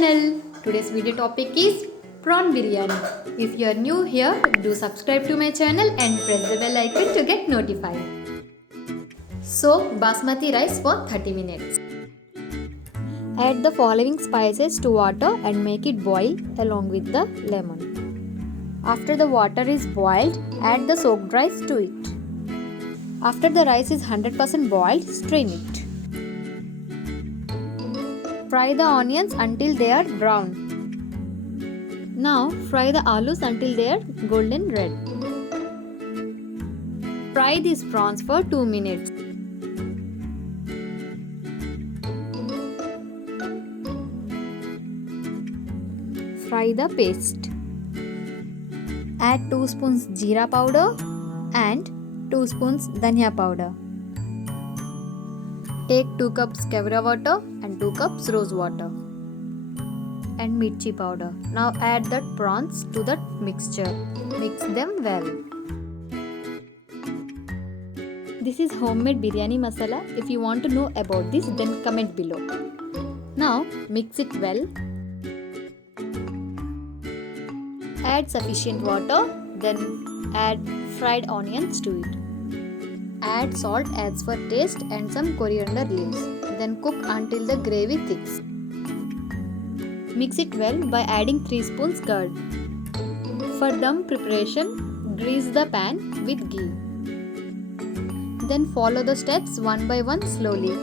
channel. Today's video topic is prawn biryani. If you are new here, do subscribe to my channel and press the bell icon to get notified. Soak basmati rice for 30 minutes. Add the following spices to water and make it boil along with the lemon. After the water is boiled, add the soaked rice to it. After the rice is 100% boiled, strain it. Fry the onions until they are brown. Now fry the alus until they are golden red. Fry these prawns for 2 minutes. Fry the paste. Add 2 spoons jeera powder and 2 spoons dhania powder. Take 2 cups kevra water and 2 cups rose water and mirchi powder. Now add the prawns to the mixture. Mix them well. This is homemade biryani masala. If you want to know about this, then comment below. Now mix it well. Add sufficient water, then add fried onions to it. Add salt as per taste and some coriander leaves. Then cook until the gravy thicks. Mix it well by adding 3 spoons curd. For dum preparation, grease the pan with ghee. Then follow the steps one by one slowly.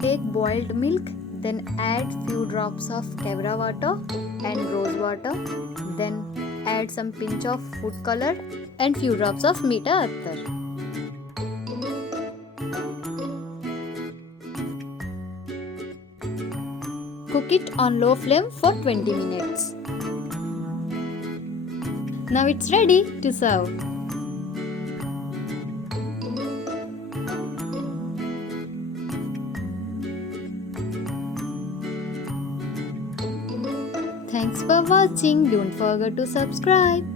Take boiled milk, then add few drops of kevra water and rose water. Then add some pinch of food color and few drops of meeta attar. Cook it on low flame for 20 minutes. Now it's ready to serve. Thanks for watching. Don't forget to subscribe.